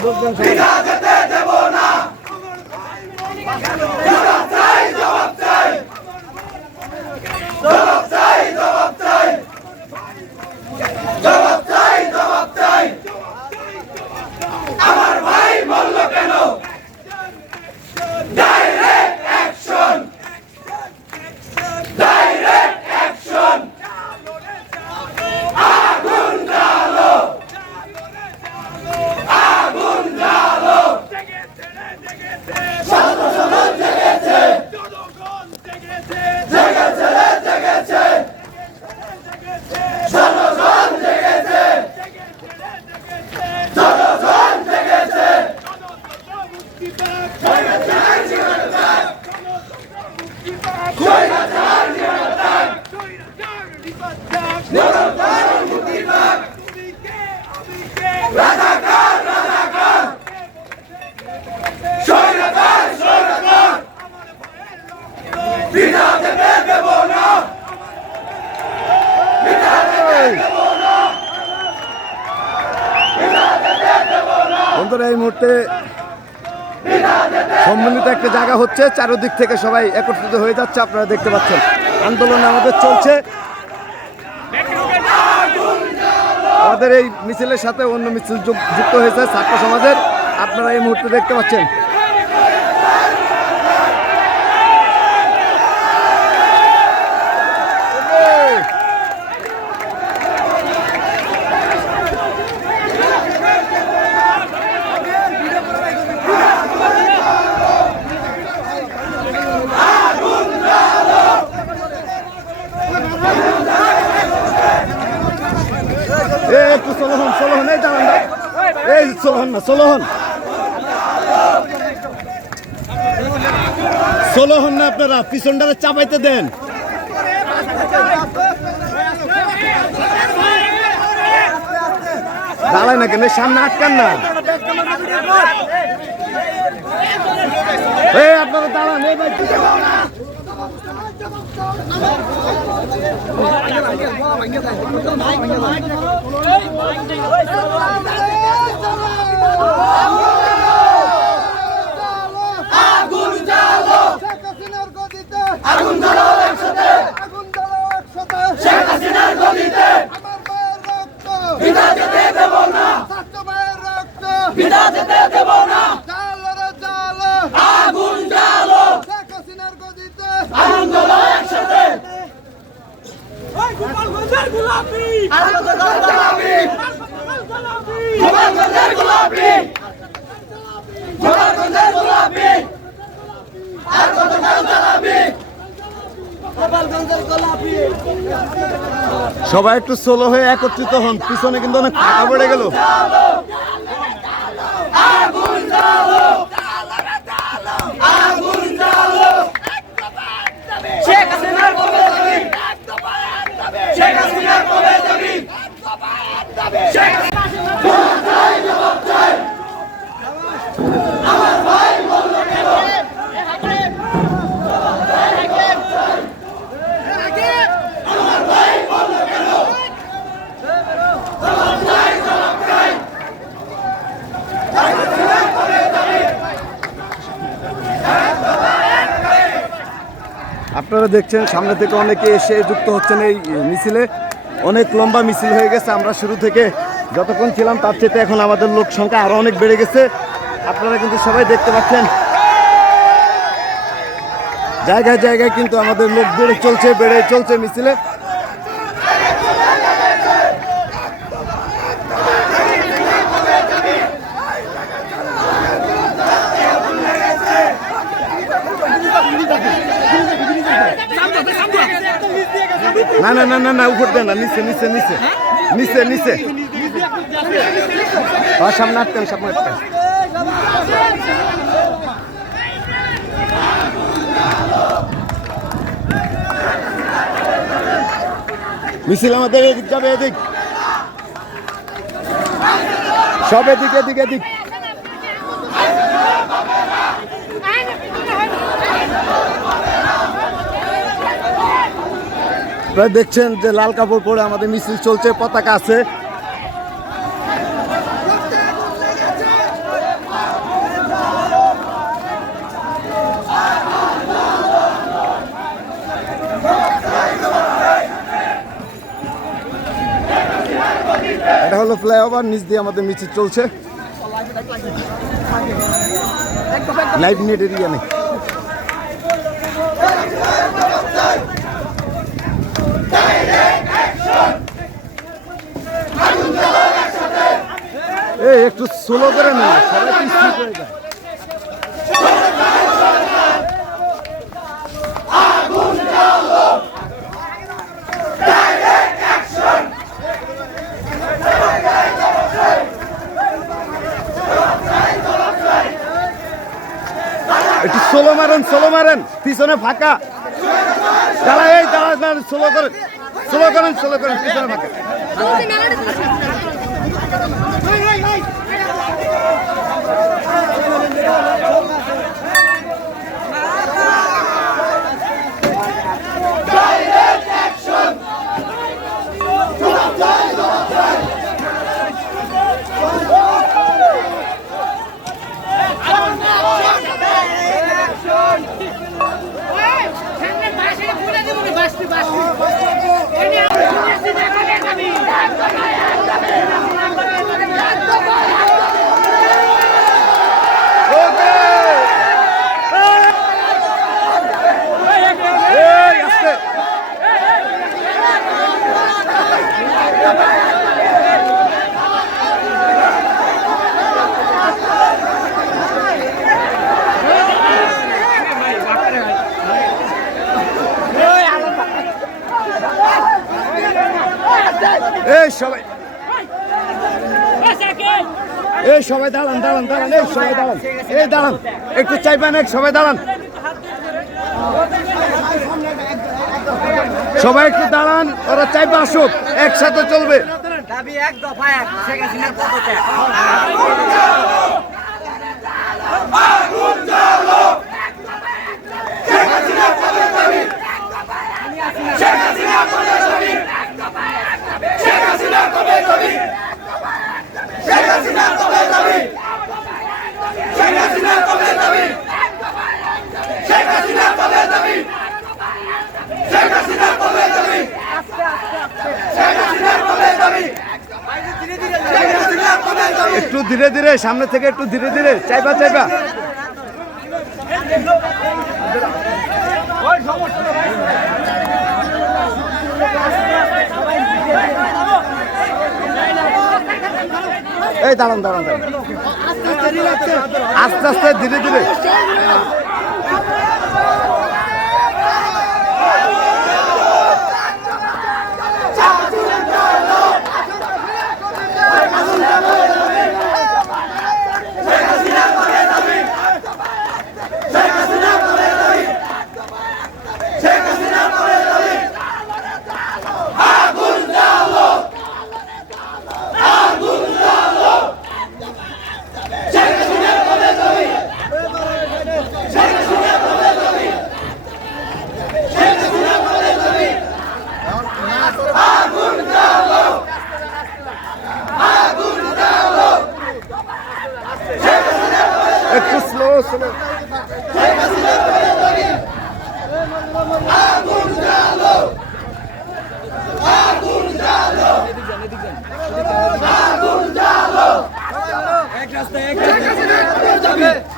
বিনা যেতে দেব না জবাব চাই জবাব চাই। বন্ধুরা এই মুহূর্তে সম্মিলিত একটা জায়গা হচ্ছে, চারদিক থেকে সবাই একত্রিত হয়ে যাচ্ছে, আপনারা দেখতে পাচ্ছেন। আন্দোলন আমাদের চলছে। আমাদের এই মিছিলের সাথে অন্য মিছিল যুক- যুক্ত হয়েছে ছাত্র সমাজের। আপনারা এই মুহূর্তে দেখতে পাচ্ছেন। এ একটু চলো হন চলো হন এই দাঁড়ান। এই চলো না চলো হন হন না আপনারা, পিছনটারে চাপাইতে দেন। দাঁড়ায় না কেন? সামনে আটকান না। আপনারা দাঁড়ান, এই ভাই আগুন জ্বালো। আগুন জ্বালো একসাথে। আগুন জ্বালো একসাথে শেখ হাসিনার গদিতে। আমার মায়ের রক্ত বিনা যেতে দেব না। ছাত্র মায়ের রক্ত বিনা যেতে দেব না জ্বালো রে জ্বালো আগুন জ্বালো শেখ হাসিনার সবাই একটু সোলো হয়ে একত্রিত হন। পিছনে কিন্তু অনেক ফাঁকা পড়ে গেল আগুন জ্বালো আগুন জ্বালো শেখ হাসিনার কবে যাবি শেখ হাসিনার কবে যাবি শেখ আপনারা দেখছেন সামনে থেকে অনেকে এসে যুক্ত হচ্ছেন এই মিছিলে। অনেক লম্বা মিছিল হয়ে গেছে, আমরা শুরু থেকে যতক্ষণ ছিলাম তার চেয়ে এখন আমাদের লোক সংখ্যা আরও অনেক বেড়ে গেছে। আপনারা কিন্তু সবাই দেখতে পাচ্ছেন। জায়গায় জায়গায় কিন্তু আমাদের লোক বেড়ে চলছে বেড়ে চলছে মিছিলে। না না না না না, উপর দেন না, নিচে নিচে নিচে। নিচে নিচে। সামনে আটকেন সামনে আটকেন মিছিল আমাদের এদিক যাবে, এদিক। সব এদিক এদিক এদিক। আপনারা দেখছেন যে লাল কাপড় পরে আমাদের মিছিল চলছে, পতাকা আছে। এটা হলো ফ্লাইওভার, নিচ দিয়ে আমাদের মিছিল চলছে। লাইভ নেট এরিয়া নেই। এই, একটু স্লো করে না একটু সোলো মারেন সোলো মারেন, পিছনে ফাঁকা। দাঁড়া এই দাঁড়া দাঁড়া সোলো করেন সোলো করেন সোলো করেন পিছনে ফাঁকা এই আস্তে এই সবাই। এই সবাই দাঁড়ান দাঁড়ান দাঁড়ান এই সবাই দাঁড়ান। এই দাঁড়ান একটু চাইবেন এক সবাই দাঁড়ান। সবাই একটু দাঁড়ান ওরা চাইবে আসুক একসাথে চলবে। দাবি এক দফা এক শেখ হাসিনার পদত্যাগ একটু ধীরে ধীরে, সামনে থেকে একটু ধীরে ধীরে, চাইবা চাইবা। এই দাঁড়ান দাঁড়ান দাঁড়ান। আস্তে আস্তে, ধীরে ধীরে। এক রাস্তায় এক রাস্তায়।